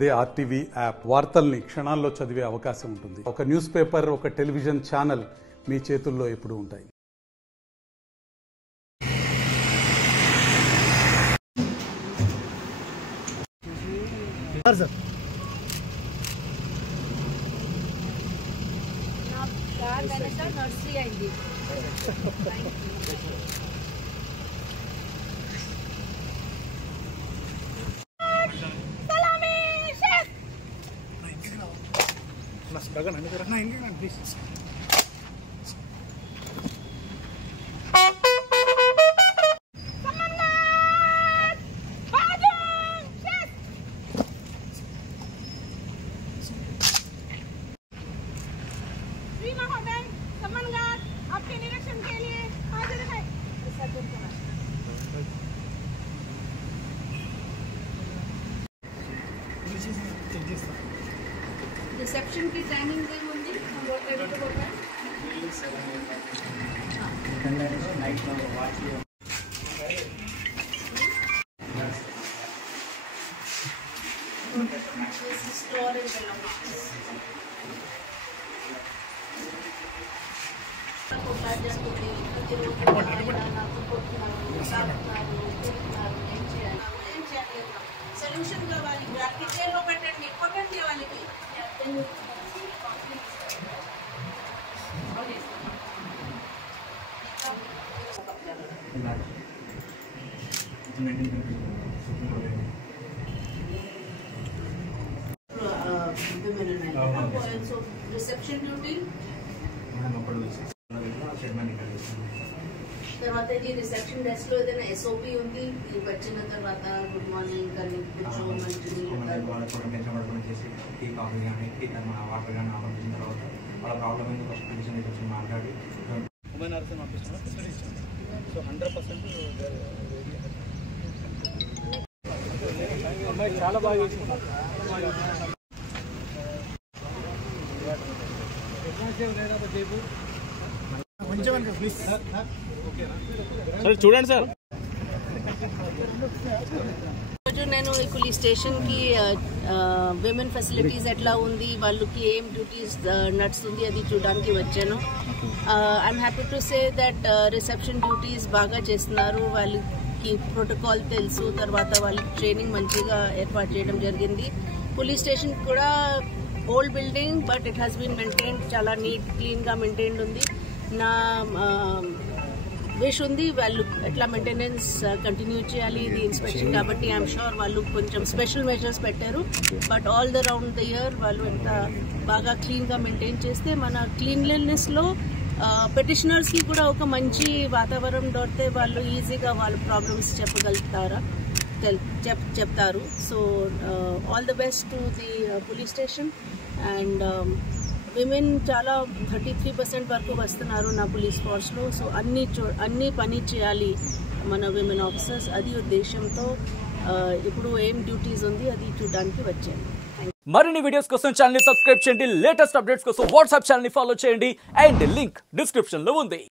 అదే RTV app వార్తల్ని క్షణాల్లో చదివే అవకాశం ఉంటుంది. ఒక న్యూస్ పేపర్, ఒక టెలివిజన్ ఛానల్ మీ చేతుల్లో ఎప్పుడూ ఉంటాయి. आपके निरीक्षण के लिए हाजिर है। रिसेप्शन की टाइमिंग ఏముంది? సొల్యూషన్ కావాలి. కిచెన్లో పెట్టండి, కొట్టండి వాళ్ళకి. రిసెప్షన్ డ్యూటీ తర్వాత ఇది రిసెప్షన్ డెస్క్ లో ఏదైనా ఎస్ఓపి ఉంది. ఇది వచ్చిన తర్వాత గుడ్ మార్నింగ్ కానీ కూర్చో మంచి చేసి టీ కాఫీ కానీ టీ వాటర్ కానీ ఆలోచించిన తర్వాత వాళ్ళ ప్రాబ్లం ఏంటో ఫస్ట్ పిలిచిన వచ్చి మాట్లాడి ఉమెన్ నర్సింగ్ పంపిస్తున్నాం. సో 100% చాలా బాగా చేసుకున్నాం. చూడండి సార్, నేను ఈ పోలీస్ స్టేషన్ కి విమెన్ ఫెసిలిటీస్ ఎట్లా ఉంది, వాళ్ళకి ఏం డ్యూటీస్ నడుస్తుంది అది చూడడానికి వచ్చాను. I'm happy to say that reception duties బాగా చేస్తున్నారు. వాళ్ళకి ప్రోటోకాల్ తెలుసు, తర్వాత వాళ్ళకి ట్రైనింగ్ మంచిగా ఏర్పాటు చేయడం జరిగింది. పోలీస్ స్టేషన్ కూడా old building, but it has been maintained, చాలా నీట్ క్లీన్ గా మెయింటైన్డ్ ఉంది. నా విష్ ఉంది వాళ్ళు ఎట్లా మెయింటెనెన్స్ కంటిన్యూ చేయాలి. ఇది ఇన్స్పెక్షన్ కాబట్టి ఐఎమ్ షూర్ వాళ్ళు కొంచెం స్పెషల్ మెజర్స్ పెట్టారు, but all the round the year వాళ్ళు ఎంత బాగా క్లీన్ గా మెయింటైన్ చేస్తే మన క్లీన్లీనెస్ లో పెటిషనర్స్ కి కూడా ఒక మంచి వాతావరణం దొరికితే వాళ్ళు ఈజీగా వాళ్ళ ప్రాబ్లమ్స్ చెప్తారు. So all the best to the police station. And women చాలా 33% వరకు వస్తున్నారు నా పోలీస్ ఫోర్స్లో. సో అన్ని పని చేయాలి మన విమెన్ ఆఫీసర్స్. అది ఉద్దేశంతో ఇప్పుడు ఏం డ్యూటీస్ ఉంది అది చూడడానికి వచ్చాను. మరిన్ని వీడియోస్ కోసం ఛానల్ ని సబ్స్క్రైబ్ చేయండి. లేటెస్ట్ అప్డేట్స్ కోసం వాట్సాప్ ఛానల్ ని ఫాలో చేయండి. అండ్ లింక్ డిస్క్రిప్షన్ లో ఉంది.